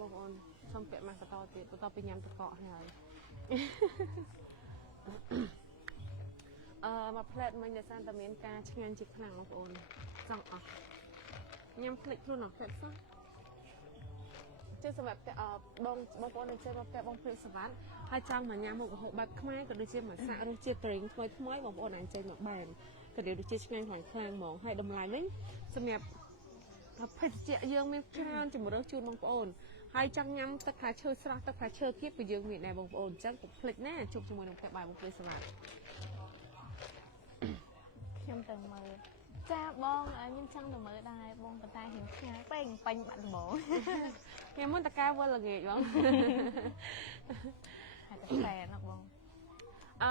បងប្អូនសូមពាក់ម៉ាស់បន្តទៀតបន្តពីញ៉ាំទឹកកកហើយមកផ្លែតមិញដែលសានតែមានការឆ្ងាញ់ជាខ្លាំងបងប្អូនចង់អស់ញ៉ាំភ្លេចខ្លួនអស់ភ្លេចសោះជឿសម្រាប់បងប្អូនដែលចេះមកផ្ទះបងព្រីសមត្ថហើយចង់មកញ៉ាំមុខម្ហូបបែបខ្មែរក៏ដូចជាមកសាករសជាតិប្រេងថ្មីបងប្អូនអាចចេញមកបានក៏ដូចជាឆ្ងាញ់ខ្លាំងហ្មងហើយតម្លៃវិញសម្រាប់ភេសជ្ជៈយើងមានច្រើនជំរឿនជូនបងប្អូនហើយចង់ញ៉ាំទឹកផ្លែឈើស្រស់ទឹកផ្លែឈើគៀបពីយើងមានដែរបងប្អូនអញ្ចឹងកុំភ្លេចណាជួបជាមួយនឹងផ្ទះបាយបងព្រីសមត្ថ ខ្ញុំទៅមើលចាបងខ្ញុំចង់ទៅមើលដែរបងប៉ុន្តែរៀងឆ្ងាយពេកបាញ់បាត់ដំបងខ្ញុំមុនតកែវល់ល្ងាចបងហើយតែតែណាបង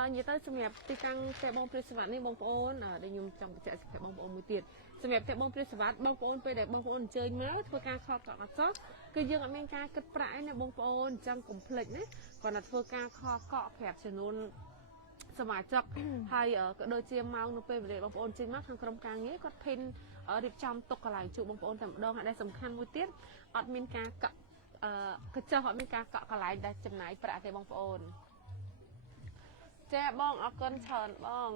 និយាយទៅសម្រាប់ទីតាំងផ្ទះបងព្រីសមត្ថនេះបងប្អូនដែលខ្ញុំចង់បញ្ជាក់សម្រាប់បងប្អូនមួយទៀតសម្រាប់ផ្ទះបងព្រីសមត្ថបងប្អូនពេលដែលបងប្អូនអញ្ជើញមកធ្វើការខកកក់អត់សោះគឺយើងអត់មានការគិតប្រាក់ឯណាបងប្អូនអញ្ចឹងកុំភ្លេចណាគាត់តែធ្វើការខកកក់ប្រាប់ចំនួនសមាជិកហើយក៏ដូចជាម៉ោងនៅពេលវេលាបងប្អូនចេញមកខាងក្រុមការងារគាត់ភិនរៀបចំទុកកន្លែងជួបបងប្អូនតែម្ដងហើយដែលសំខាន់មួយទៀតអត់មានការកក់កញ្ចក់អត់មានការកក់កន្លែងដែលចំណាយប្រាក់ទេបងប្អូនចាបងអរគុណច្រើនបង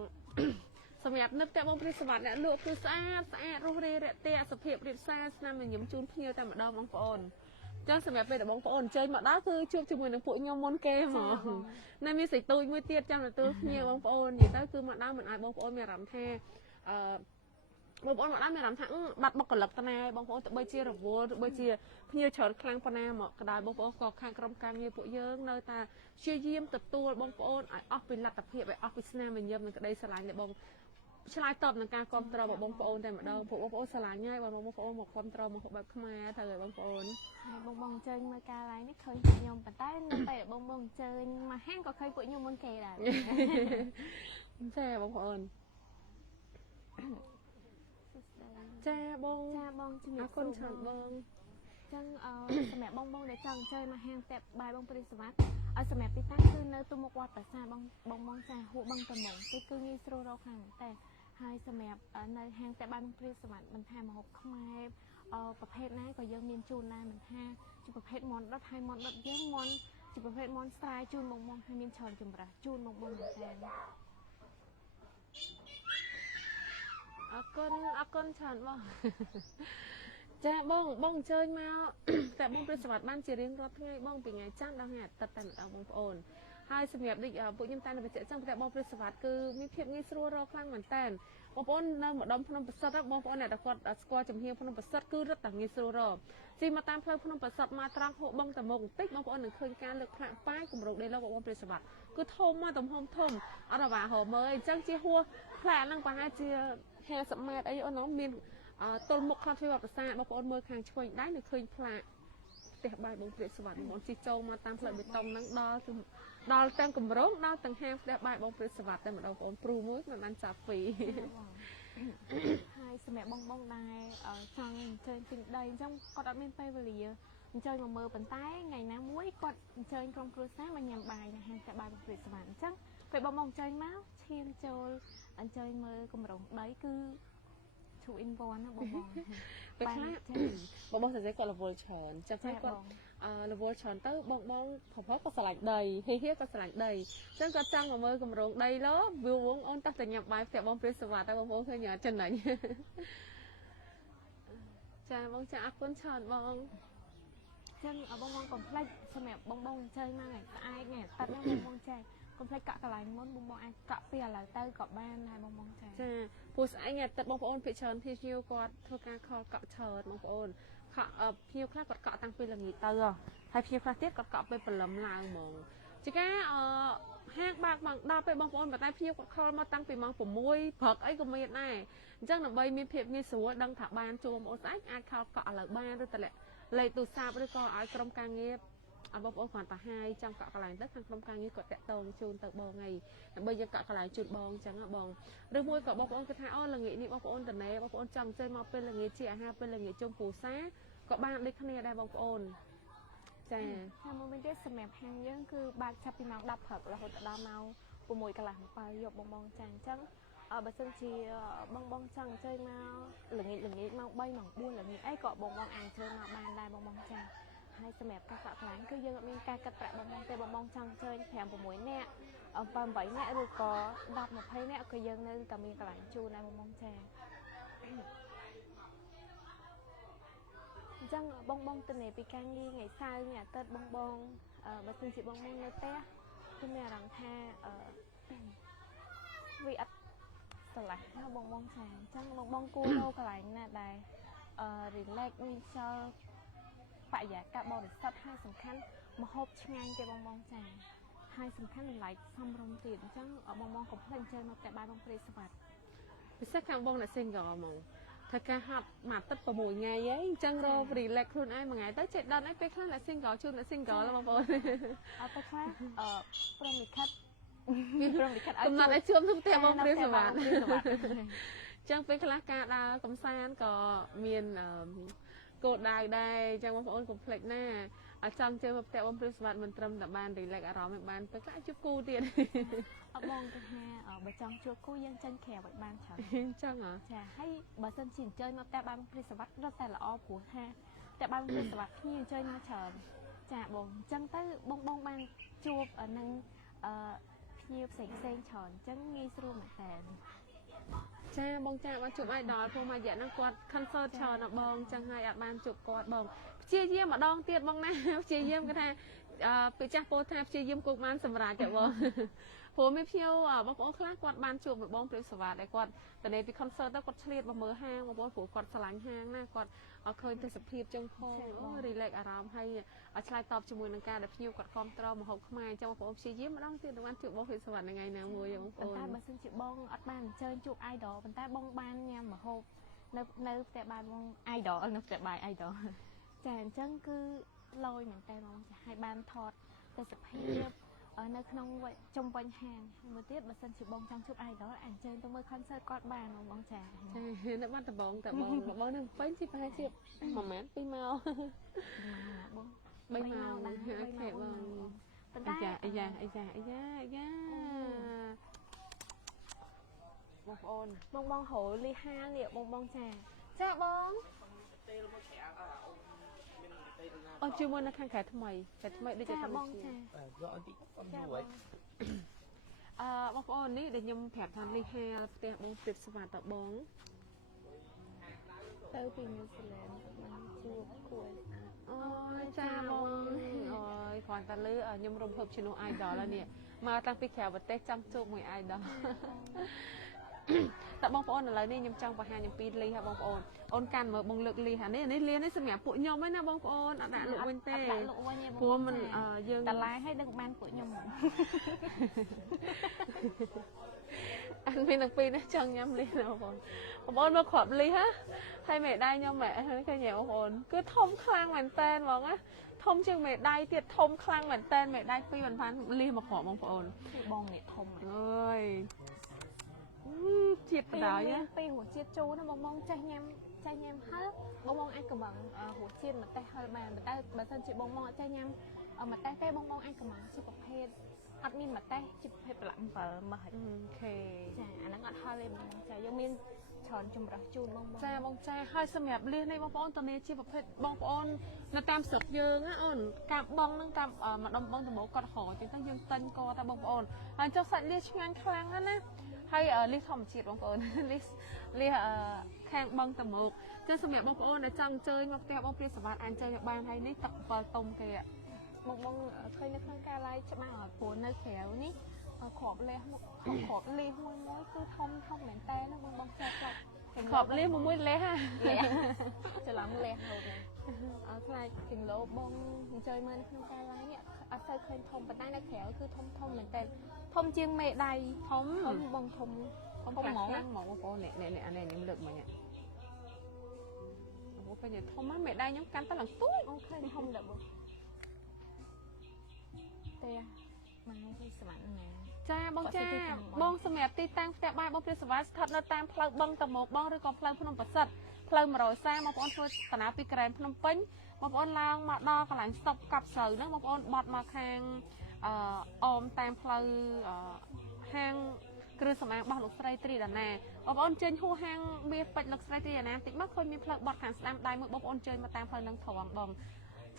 សម្រាប់នឹកតែបងព្រីសមត្ថអ្នកលក់គឺស្អាតរស់រាយរាក់ទាក់សុភាពរៀបសារស្នាមញញឹមជូនភ្ញៀវតែម្ដងបងប្អូន ចឹងសម្រាប់ពេលដែលបងប្អូនអញ្ជើញមកដល់គឺជួបជាមួយនឹងពួកខ្ញុំមុនគេហ្មងនៅមានសេចទូចមួយទៀតចាំទទួលភ្ញៀវបងប្អូននិយាយទៅគឺមកដល់មិនឲ្យបងប្អូនមានអារម្មណ៍ថាបងប្អូនមកដល់មានអារម្មណ៍ថាបាត់បុគ្គលិកទៅណាបងប្អូនទៅបីជារវល់ទៅបីជាភ្ញៀវច្រើនខ្លាំងប៉ុណ្ណាមកក៏ដោយបងប្អូនក៏ខាងក្រុមការងារពួកយើងនៅតែព្យាយាមទទួលបងប្អូនឲ្យអស់ពីលទ្ធភាពឲ្យអស់ពីស្នាមញញឹមនិងក្តីស្រឡាញ់ដែលបងឆ្លើយតបនឹងការគ្រប់គ្រងរបស់បងប្អូនតែម្ដងពួកបងប្អូនស្រឡាញ់ហើយបងប្អូនមកគ្រប់គ្រងមកបែបខ្មែរទៅឲ្យបងប្អូនហើយបងអញ្ជើញមើលការ live នេះឃើញពួកខ្ញុំប៉ុន្តែនៅពេលបងអញ្ជើញមកហាងក៏ឃើញពួកខ្ញុំមុនគេដែរចាបងប្អូនចាបងជំរាបសួរអរគុណច្រើនបងចឹងសម្រាប់បងដែលចង់អញ្ជើញមកហាងផ្ទះបាយបងព្រីសវត្តឲ្យសម្រាប់ទីតាំងគឺនៅទូមុខវត្តប្រាសាទបងចាហួបបឹងតំងទីគឺងាយស្រួលរកខាងតែហើយសម្រាប់នៅហាងផ្ទះបាយបងព្រីសវត្តមិនថាម្ហូបខ្មែរប្រភេទណាក៏យើងមានជូនដែរមិនថាជាប្រភេទមាន់ដុតហើយមាន់ដុតយើងមាន់ជាប្រភេទមាន់ស្រែជូនបងហើយមានច្រើនចម្រាស់ជូនបងមែនតើអរគុណច្រើនបងចាបងអញ្ជើញមកតែបងព្រីសវត្តបានជារៀងរាល់ថ្ងៃបងពីថ្ងៃច័ន្ទដល់ថ្ងៃអាទិត្យតែម្ដងបងប្អូនហើយសម្រាប់ដូចពួកខ្ញុំតែនៅបច្ចុប្បន្នចឹងតែបងព្រីសវត្តគឺមានភាពងាយស្រួលរកខ្លាំងមែនតើបងប្អូននៅម្ដុំភ្នំប្រសិទ្ធបងប្អូនអ្នកដែលគាត់ស្គាល់ចំហៀងភ្នំប្រសិទ្ធគឺរត់តែងាយស្រួលរកជិះមកតាមផ្លូវភ្នំប្រសិទ្ធមកត្រង់ហួបបឹងតមុកបន្តិចបងប្អូននឹងឃើញការលើកផ្លាកប៉ាយគម្រោងដីឡូបងព្រីសវត្តគឺធំមកទំហំធំអត់ដល់បាហមអើយអញ្ចឹងជាហួសផ្លាកហ្នឹងប្រហែលជា50ម៉ែត្រអីអូនមានទល់មុខខ្លះទ្វីបប្រាសាទបងប្អូនមើលខាងឆ្វេងដៃនៅឃើញផ្លាកផ្ទះបាយបងព្រាបសវត្តបងប្អូនជិះចូលមកតាមផ្លូវបេតុងហ្នឹងដល់ទាំងគម្រោងដល់ទាំងហាងផ្ទះបាយបងព្រាបសវត្តតែម្ដងបងប្អូនព្រូមួយមិនបានចាប់ពីហើយសម្រាប់បងដែរចង់អញ្ជើញទិញដីអញ្ចឹងគាត់អត់មានពេលវេលាអញ្ជើញមកមើលប៉ុន្តែថ្ងៃណាមួយគាត់អញ្ជើញក្រុមគ្រួសារមកញ៉ាំបាយនៅហាងផ្ទះបាយបងព្រាបសវត្តអញ្ចឹងពេលបងអញ្ជើញមកឈានចូលអញ្ជើញមើលគម្រោងដីគឺ two in one ណាបងពេលខ្លះបងសរសេរគាត់រវល់ច្រើនចាំតែគាត់រវល់ច្រើនទៅបងប្រហែលក៏ស្រឡាញ់ដីហៀក៏ស្រឡាញ់ដីអញ្ចឹងគាត់ចង់មកមើលគម្រោងដីឡវាវងអូនតោះតែញ៉ាំបាយផ្ទះបងព្រាបសវត្តតែបងប្អូនឃើញចំណេញចាបងចាអរគុណច្រើនបងចឹងបងកុំភ្លេចសម្រាប់បងអញ្ជើញមកថ្ងៃស្អែកថ្ងៃអាទិត្យណាបងចាកុំភ្លេចកក់កន្លែងមុនបងអាចកក់ពីឥឡូវទៅក៏បានដែរបងចាព្រោះស្អែកថ្ងៃអាទិត្យបងប្អូនភាគច្រើនភ្ញៀវគាត់ធ្វើការខលកក់ច្រើនបងប្អូនភ្ញៀវខ្លះគាត់កក់តាំងពីល្ងាចទៅហើយភ្ញៀវខ្លះទៀតគាត់កក់ពេលព្រលឹមឡើងហ្មងជាការហាងបើកមកដល់ពេលបងប្អូនប៉ុន្តែភ្ញៀវគាត់ខលមកតាំងពីម៉ោង6ព្រឹកអីក៏មានដែរអញ្ចឹងដើម្បីមានភាពងាយស្រួលដឹងថាបានចូលបងប្អូនស្អែកអាចខលកក់ឥឡូវបានឬតលេខទូរស័ព្ទឬក៏ឲ្យក្រុមការងារបងប្អូនគ្រាន់តែហាយចាំកក់កន្លែងទៅខាងក្រុមការងារគាត់តាក់ទងជូនទៅបងហើយដើម្បីយើងកក់កន្លែងជូនបងអញ្ចឹងបងឬមួយក៏បងប្អូនគាត់ថាអូល្ងាចនេះបងប្អូនតនេបងប្អូនចង់ចេញមកពេលល្ងាចជាអាហារពេលល្ងាចជុំគ្រួសារក៏បានដូចគ្នាដែរបងប្អូនចាហើយមួយវិញទៀតសម្រាប់ហាងយើងគឺបើកចាប់ពីម៉ោង10ព្រឹករហូតដល់ម៉ោង6កន្លះ7យប់បងចាអញ្ចឹងបើសិនជាបងចង់អញ្ជើញមកល្ងាចម៉ោង3ម៉ោង4ល្ងាចអីក៏បងអាចអញ្ជើញមកបានដែរបងចាហើយសម្រាប់ការកក់កន្លែងគឺយើងអត់មានការកាត់ប្រាក់បងទេបងចង់អញ្ជើញ5 6នាក់7 8នាក់ឬក៏10 20នាក់ក៏យើងនៅតែមានកន្លែងជូនដែរបងចាអញ្ចឹងបងទៅនេពីការងារថ្ងៃសៅរ៍ថ្ងៃអាទិត្យបងបើសិនជាបងនៅផ្ទះគឺមានអារម្មណ៍ថាវាអត់ស្រឡះណាបងចាអញ្ចឹងបងគួរនៅកន្លែងណាដែរrelax មានខ្យល់បរិយាកាសបរិសុទ្ធហើយសំខាន់ម្ហូបឆ្ងាញ់ទេបងចាហើយសំខាន់តម្លៃសមរម្យទៀតអញ្ចឹងបងកុំភ្លេចអញ្ជើញមកផ្ទះបាយបងព្រាបសវត្តពិសេសខាងបងអ្នក single ហ្មងធ្វើការហាត់មួយអាទិត្យ6ថ្ងៃហីអញ្ចឹងរក relax ខ្លួនឯងមួយថ្ងៃទៅចេះដល់អីពេលខ្លះអ្នក single ជួបអ្នក single បងប្អូនអត់ទៅខ្លះព្រមលិខិតមានព្រមលិខិតឲ្យកំណត់ឲ្យជួបក្នុងផ្ទះបងព្រាបសវត្តអញ្ចឹងពេលខ្លះការដើរកំសាន្តក៏មានគោលដៅដែរអញ្ចឹងបងប្អូនកុំភ្លេចណាចង់ជើមកផ្ទះបងព្រាបសវត្តមិនត្រឹមតែបាន relax អារម្មណ៍ឲ្យបានពេលខ្លះជួបគូទៀតបងទៅថាបើចង់ជួបគូយើងចេញក្រៅឲ្យបានច្រើនអញ្ចឹងហ៎ចាហើយបើសិនជាអញ្ជើញមកផ្ទះបាយបងព្រាបសវត្តរត់តែល្អព្រោះថាផ្ទះបាយបងព្រាបសវត្តគ្នាអញ្ជើញមកច្រើនចាបងអញ្ចឹងទៅបងបានជួបនឹងភ្ញៀវផ្សេងច្រើនអញ្ចឹងងាយស្រួលមែនតើ ចាបងចាបានជួប idol ព្រោះមួយរយៈហ្នឹងគាត់ concert ច្រើនណាស់បងចឹងហើយអត់បានជួបគាត់បងព្យាយាមម្ដងទៀតបងណាព្យាយាមគេថាពេលចាស់ពោលថាព្យាយាមគោកបានសម្រាប់ទេបងព្រោះមានភ្ញៀវបងប្អូនខ្លះគាត់បានជួបរបងព្រាបសវ៉ាដែលគាត់ទៅពី concert ទៅគាត់ឆ្លៀតមកមើលហាងបងប្អូនព្រោះគាត់ស្រឡាញ់ហាងណាគាត់ឃើញទេសភាពចឹងផងអូ relax អារម្មណ៍ហើយឆ្លើយតបជាមួយនឹងការដែលភ្ញៀវគាត់គ្រប់ត្រមហូបខ្មែរចឹងបងប្អូនព្យាយាមម្ដងទៀតបានជួបបងព្រាបសវ៉ាថ្ងៃណាមួយបងប្អូនតែបើសិនជាបងអត់បានអញ្ជើញជួប idol ប៉ុន្តែបងបានញ៉ាំម្ហូបនៅផ្ទះបាយបង idol នៅផ្ទះបាយ idol ចាអញ្ចឹងគឺលយមែនតើបងចាហើយបានថតទេសភាពនៅក្នុងជុំវិញហាងមួយទៀតបើសិនជាបងចង់ជួប idol អញ្ជើញទៅមើល concert គាត់បានបងចានៅបាត់ដំបងតើបងនៅពេញជិះប្រហែលជា1ម៉ោង2ម៉ោងបង3ម៉ោងអូខេបងប៉ុន្តែអាយ៉ាបងប្អូនបងហៅលីហានេះបងចាបងអូជាមួយនៅខាងក្រៅថ្មីតែថ្មីដូចតែបងចាយកអត់ទីអត់មួយបងប្អូននេះដែលខ្ញុំប្រាប់ថាលីហាផ្ទះបងព្រាបសវ៉ាតបងទៅពីញូហ្សេឡង់បានជួបគួរអូចាបងអូយគ្រាន់តែលឺខ្ញុំរំភើបជំនួស idol ហើយនេះមកតាំងពីក្រៅប្រទេសចង់ជួបមួយ idol តែបងប្អូនឥឡូវនេះខ្ញុំចង់បង្ហាញអំពីលីហ่าបងប្អូនអូនកាន់មើលបងលើកលីហ่าនេះលីនេះសម្រាប់ពួកខ្ញុំហ្នឹងណាបងប្អូនអត់ដាក់លក់វិញទេព្រោះមិនយើងតឡាយឲ្យដឹងបានពួកខ្ញុំអត់មានទាំងពីរនេះចង់ញ៉ាំលីណាបងប្អូនមកគ្រាប់លីហ่าហើយមេដៃខ្ញុំឃើញបងប្អូនគឺធំខ្លាំងមែនតើហ្មងណាធំជាងមេដៃទៀតធំខ្លាំងមែនតើមេដៃពីរមិនបានលីមកគ្រាប់បងប្អូនបងនេះធំអើយជាតិបដាយពីរសជាតិជូរណាបងចេះញ៉ាំហើយបងអាចកំងរសជាតិម្ទេសហឹរបានតែបើសិនជាបងអត់ចេះញ៉ាំម្ទេសទេបងអាចកំងជាប្រភេទអត់មានម្ទេសជាប្រភេទប្រឡាក់អំបិលមកអូខេចាអាហ្នឹងអត់ហឹរទេបងចាយើងមានច្រើនចម្រោះជូនបងចាបងចាហើយសម្រាប់លៀសនេះបងប្អូនតនីជាប្រភេទបងប្អូននៅតាមស្រុកយើងណាអូនការបង់ហ្នឹងតាមម្ដុំបងដំបូងគាត់ហោចឹងទៅយើងទិញកតែបងប្អូនហើយចុះសាច់លៀសឆ្ងាញ់ខ្លាំងណាហើយលីសធម្មជាតិបងប្អូនលីសខាងបងតមោកចឹងសម្រាប់បងប្អូនដែលចង់អញ្ជើញមកផ្ទះបងព្រាបសវ៉ាតអាចអញ្ជើញបានហើយនេះទឹក7តុំគេបងឃើញនៅក្នុងការ live ច្បាស់ព្រោះនៅក្រៅនេះគ្រាប់លេសគ្រាប់លេសមួយគឺធំមែនតើណាបងចេះខ្លាចគ្រាប់លេសមួយលេសច្រឡំលេសហូបនេះខ្លាចគីឡូបងអញ្ជើញមកនៅក្នុងការ live នេះអត់សូវឃើញធំប៉ុន្តែនៅក្រៅគឺធំមែនតើធំជាងមេដៃធំបងធំហ្មងបងប្អូននេះអានេះខ្ញុំលើកមកនេះអូឃើញធំហ្នឹងមេដៃខ្ញុំកាន់តែឡើងទួយអូឃើញធំដល់បងតែមកឲ្យស្មាត់ណាចាបងចាបងសម្រាប់ទីតាំងផ្ទះបាយបងព្រាបសវ៉ាស្ថិតនៅតាមផ្លូវបឹងតមោកបងឬក៏ផ្លូវភ្នំប្រសិទ្ធផ្លូវ130បងប្អូនធ្វើដំណើរពីក្រែនភ្នំពេញបងប្អូនឡើងមកដល់កន្លែងស្តុបកាប់ស្រូវហ្នឹងបងប្អូនបត់មកខាងអមតាមផ្លូវហាងគ្រឿងសម្អាងរបស់លោកស្រីត្រីដាណាបងប្អូនចេញហួរហាងមាសពេជ្រលោកស្រីត្រីដាណាតិចមកឃើញមានផ្លូវបត់ខាងស្ដាំដៃមួយបងប្អូនចេញមកតាមផ្លូវនឹងត្រង់បង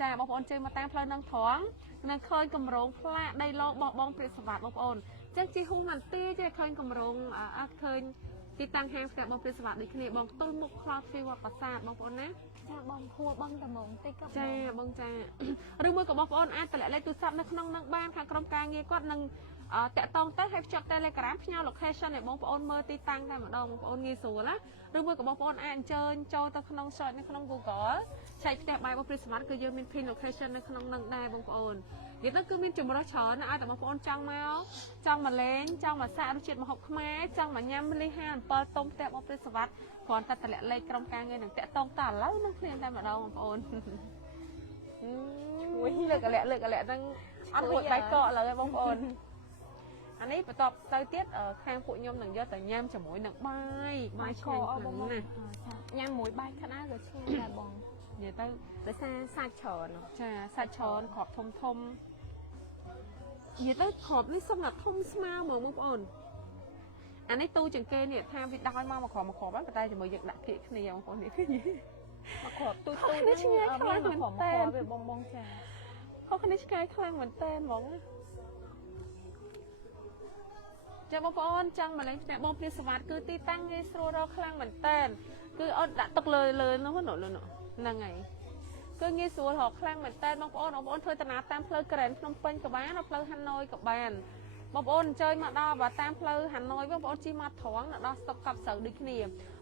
ចាបងប្អូនចេញមកតាមផ្លូវនឹងត្រង់នឹងឃើញគម្រោងផ្លាកដីឡូរបស់បងព្រាបសវ៉ាតបងប្អូនចឹងជិះហួរមិនទេចេះឃើញគម្រោងឃើញទីតាំងហាងផ្ទះបងព្រាបសវ៉ាតដូចគ្នាបងទល់មុខខ្លោតទ្វីវត្តប្រាសាទបងប្អូនណាចាបងហួរបងតមងតិចក៏ចាបងចាឬមួយក៏បងប្អូនអាចតម្លាក់លេខទូរស័ព្ទនៅក្នុងនឹងបានខាងក្រុមការងារគាត់នឹងតាក់តងទៅឲ្យភ្ជាប់ Telegram ផ្ញើ location ឲ្យបងប្អូនមើលទីតាំងតែម្ដងបងប្អូនងាយស្រួលណាឬមួយក៏បងប្អូនអាចអញ្ជើញចូលទៅក្នុង search នៅក្នុង Google ឆែកផ្ទះបាយបងព្រាបសវ៉ាតគឺយើងមាន pin location នៅក្នុងនឹងដែរបងប្អូននិយាយទៅគឺមានចម្រុះច្រើនណាស់ឲ្យតែបងប្អូនចង់មកលេងចង់មកសាករសជាតិម្ហូបខ្មែរចង់មកញ៉ាំលីហា7តុំផ្ទះបងព្រាបសវ៉ាតគ្រាន់តែតម្លាក់លេខក្រុមការងារនឹងតាក់តងតែឥឡូវនឹងគ្នាតែម្ដងបងប្អូនលើកលាក់ហ្នឹងអត់រួចដៃកកឡើយបងប្អូនអានេះបន្ទាប់ទៅទៀតខាងពួកខ្ញុំនឹងយកទៅញ៉ាំជាមួយនឹងបាយឆ្ងាញ់បងណាញ៉ាំមួយបាយក្តៅក៏ឆ្ងាញ់ដែរបងនិយាយទៅដោយសារសាច់ច្រើនចាសាច់ច្រើនគ្រាប់ធំនិយាយទៅគ្រាប់នេះសម្រាប់ធំស្មើហ្មងបងប្អូនអានេះទូចង្កេនេះថាវាដោយមកគ្រាប់ហ្នឹងប៉ុន្តែជាមួយយើងដាក់ភាគគ្នាបងប្អូននេះឃើញមកគ្រាប់ទូចនេះឆ្ងាញ់ខ្លាំងមែនតើវាបងចាខុសគ្នាឆ្ងាញ់ខ្លាំងមែនតើហ្មង ចាំបងប្អូនចង់មកលេងផ្ទះបងព្រាសវត្តគឺទីតាំងងាយស្រួលរកខ្លាំងមែនតើគឺអត់ដាក់ទឹកលើនោះហ្នឹងហើយគឺងាយស្រួលរកខ្លាំងមែនតើបងប្អូនធ្វើដំណើរតាមផ្លូវក្រែនភ្នំពេញក៏បានផ្លូវហាណូយក៏បានបងប្អូនអញ្ជើញមកដល់បើតាមផ្លូវហាណូយបងប្អូនជិះមកត្រង់ដល់ស្តុកកប់ស្រូវដូចគ្នា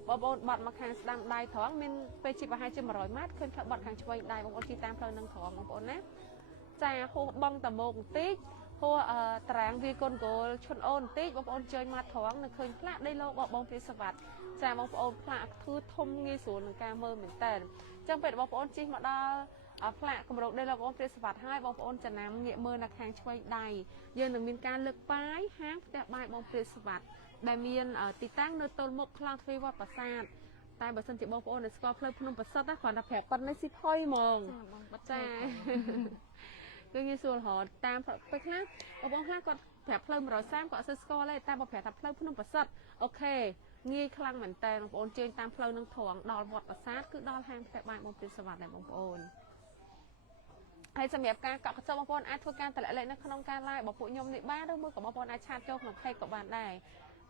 បងប្អូនបាត់មកខាងស្ដាំដៃត្រង់មានពេលជិះប្រហែលជា100ម៉ែត្រឃើញផ្លូវបាត់ខាងឆ្វេងដៃបងប្អូនជិះតាមផ្លូវនឹងត្រង់បងប្អូនណាចាហួសបងតមោកបន្តិចហួសតារាងវាកូនគោលឈុនអូនបន្តិចបងប្អូនជើញមកត្រង់នឹងឃើញផ្លាកដីលោកបងព្រាសវត្តចាបងប្អូនផ្លាកគឺធំងាយស្រួលនឹងការមើលមែនតើអញ្ចឹងពេលបងប្អូនជិះមកដល់ផ្លាកគម្រោងដីលោកបងព្រាសវត្តហើយបងប្អូនចំណាំងាកមើលនៅខាងឆ្វេងដៃយើងនឹងមានការលើកប៉ាយហាងផ្ទះបាយបងព្រាសវត្តដែលមានទីតាំងនៅទល់មុខខ្លោងទ្វីវត្តប្រាសាទតែបើសិនជាបងប្អូនស្គាល់ផ្លូវភ្នំប្រសិទ្ធណាគ្រាន់តែប្រាប់ប៉ុណ្ណេះស៊ីផុយហ្មងចាគឺងាយស្រួលរហូតតាមពេលខ្លះបងខ្លះគាត់ប្រាប់ផ្លូវ130គាត់អត់សូវស្គាល់ទេតែបើប្រាប់ថាផ្លូវភ្នំប្រសិទ្ធអូខេងាយខ្លាំងមែនតើបងប្អូនជើញតាមផ្លូវនឹងត្រង់ដល់វត្តប្រាសាទគឺដល់ហាងផ្ទះបាយបងព្រាសវត្តដែរបងប្អូនហើយសម្រាប់ការកក់កញ្ចក់បងប្អូនអាចធ្វើការតម្លាក់លេខនៅក្នុងការ live របស់ពួកខ្ញុំនេះបានឬមួយក៏បងប្អូនអាចឆាតចូលក្នុង page ក៏បានដែរ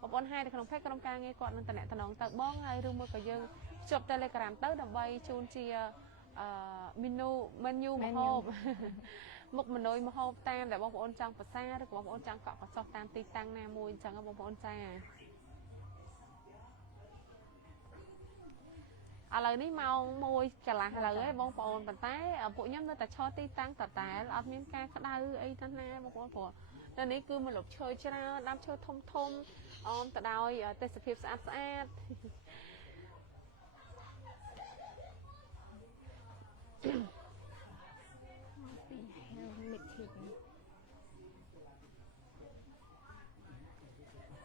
បងប្អូនហើយនៅក្នុង page ក្រុមការងារគាត់នឹងតំណែងទៅបងហើយឬមួយក៏យើងភ្ជាប់ Telegram ទៅដើម្បីជូនជាmenu ម្ហូបមុខម៉នុយម្ហូបតាមដែលបងប្អូនចង់ប្រសាឬក៏បងប្អូនចង់កក់កញ្ចក់តាមទីតាំងណាមួយអញ្ចឹងបងប្អូនចាឥឡូវនេះម៉ោង1កន្លះឥឡូវឯងបងប្អូនប៉ុន្តែពួកខ្ញុំនៅតែឈរទីតាំងតតែអត់មានការក្តៅអីទៅណាបងប្អូនព្រោះនៅនេះគឺមកលុបឈើច្រើនដាំឈើធំអមទៅដោយទេសភាពស្អាត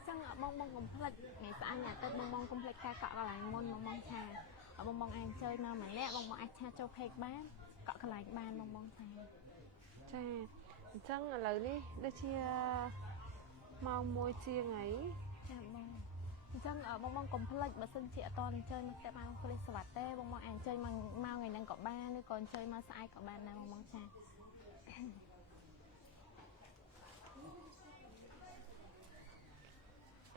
ចឹងបងកុំភ្លេចថ្ងៃស្អែកអាទិត្យបងកុំភ្លេចការកក់កន្លែងមុនបងថាបងអាចchơiមកម្នាក់បងអាចឆាចូល page បានកក់កន្លែងបានបងថាចាអញ្ចឹងឥឡូវនេះដូចជាម៉ោង1ជាងហើយចាបងអញ្ចឹងបងកុំភ្លេចបើសិនជាអត់តអញ្ជើញមកផ្ទះបានព្រាសវត្តទេបងអាចអញ្ជើញមកថ្ងៃហ្នឹងក៏បានឬក៏អញ្ជើញមកស្អែកក៏បានដែរបងចា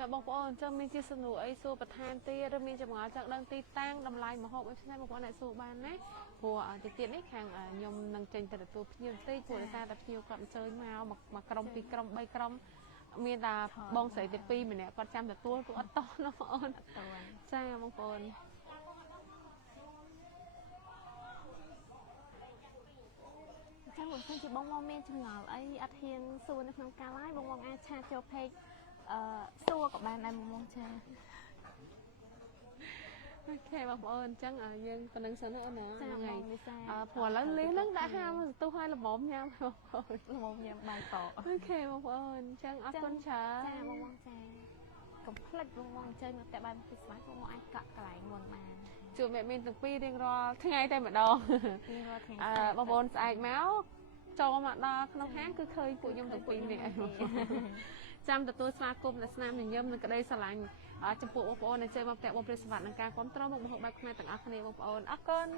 តែបងប្អូនអញ្ចឹងមានជាសំណួរអីសួរបន្ថែមទៀតឬមានចម្ងល់ចង់ដឹងទីតាំងតម្លៃម្ហូបអីផ្សេងបងប្អូនអាចសួរបានណាព្រោះទៀតនេះខាងខ្ញុំនឹងចេញទៅទទួលភ្ញៀវបន្តិចព្រោះដោយសារតែភ្ញៀវគាត់អញ្ជើញមកក្រុម2ក្រុម3ក្រុមមានតែបងស្រីទី2ម្នាក់គាត់ចាំទទួលគឺអត់តោះណាបងប្អូនចាបងប្អូនចាំបើសិនជាបងមកមានចម្ងល់អីអត់ហ៊ានសួរនៅក្នុងការ live បងអាចឆាតចូល page សួរក៏បានដែរមកចាអូខេបងប្អូនអញ្ចឹងយើងប៉ុណ្្នឹងសិនអូនណាថ្ងៃព្រោះឥឡូវលេងហ្នឹងដាក់ហាមទៅឲ្យល្មមញ៉ាំបងប្អូនល្មមញ៉ាំបាយកអូខេបងប្អូនអញ្ចឹងអរគុណច្រើនចាបងចាកុំភ្លេចបងអញ្ចឹងមកតែបាយពីស្មាតបងអាចកក់កន្លែងមុនបានជួបមេមានទាំងពីររៀងរាល់ថ្ងៃតែម្ដងបងប្អូនស្អែកមកចូលមកដល់ក្នុងហាងគឺឃើញពួកខ្ញុំទាំងពីរនេះចាំទទួលស្វាគមន៍ស្នាមញញឹមនិងក្តីស្រឡាញ់ចំពោះបងប្អូនដែលជើញមកផ្ទះបងព្រាសវត្តនឹងការគ្រប់គ្រងមុខម្ហូបបែបខ្មែរទាំងអស់គ្នាបងប្អូនអរគុណ